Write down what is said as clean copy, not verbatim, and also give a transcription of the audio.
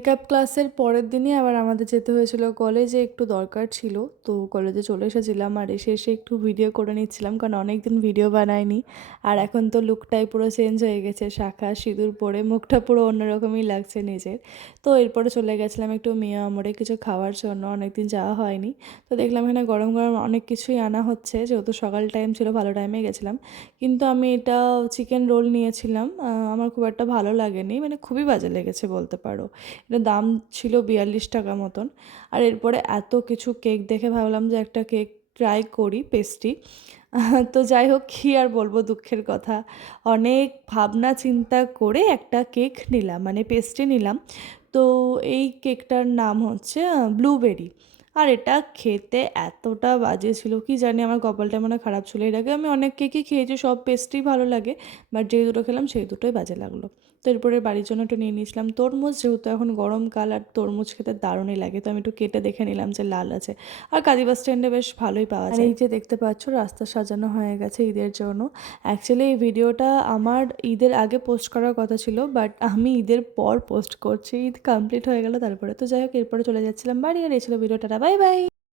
Makeup ক্লাসের পরের দিনই আবার আমাদের যেতে হয়েছিল কলেজে, একটু দরকার ছিল। তো কলেজে চলে এসেছিলাম আর এসে একটু ভিডিও করে নিচ্ছিলাম, কারণ অনেক দিন ভিডিও বানাইনি। আর এখন তো লুকটাই পুরো চেঞ্জ হয়ে গেছে, শাঁখা সিঁদুর পরে মুখটা পুরো অন্যরকমই লাগছে নিজের। তো এরপরে চলে গেছিলাম একটু মিয়া আমরে কিছু খাওয়ার জন্য, অনেকদিন যাওয়া হয়নি। তো দেখলাম এখানে গরম গরম অনেক কিছুই আনা হচ্ছে, যেহেতু সকাল টাইম ছিল, ভালো টাইমে গেছিলাম। কিন্তু আমি এটা চিকেন রোল নিয়েছিলাম, আমার খুব একটা ভালো লাগেনি, মানে খুবই বাজে লেগেছে বলতে পারো। এটার দাম ছিল 42 টাকা মতন। আর এরপরে এত কিছু কেক দেখে ভাবলাম যে একটা কেক ট্রাই করি, পেস্ট্রি। তো যাই হোক, কী আর বলবো, দুঃখের কথা। অনেক ভাবনা চিন্তা করে একটা কেক নিলাম, মানে পেস্ট্রি নিলাম। তো এই কেকটার নাম হচ্ছে ব্লুবেরি। আর এটা খেতে এতটা বাজে ছিল, কি জানি, আমার কপালটা মনে হয় খারাপ ছিল। এর আগে আমি অনেক কেকই খেয়েছি, সব পেস্ট্রি ভালো লাগে, বাট যেই দুটো খেলাম সেই দুটোই বাজে লাগলো। তো এরপরে বাড়ির জন্য একটু নিয়ে নিয়েছিলাম তরমুজ, যেহেতু এখন গরমকাল আর তরমুজ খেতে দারুণই লাগে। তো আমি একটু কেটে দেখে নিলাম যে লাল আছে। আর কাজী বাস স্ট্যান্ডে বেশ ভালোই পাওয়া যায়। আর এই যে দেখতে পাচ্ছ, রাস্তা সাজানো হয়ে গেছে ঈদের জন্য। অ্যাকচুয়ালি এই ভিডিওটা আমার ঈদের আগে পোস্ট করার কথা ছিল, বাট আমি ঈদের পর পোস্ট করছি। ঈদ কমপ্লিট হয়ে গেল তারপরে। তো যাই হোক, এরপরে চলে যাচ্ছিলাম বাড়ি। আর এই ছিল ভিডিওটা। Bye bye.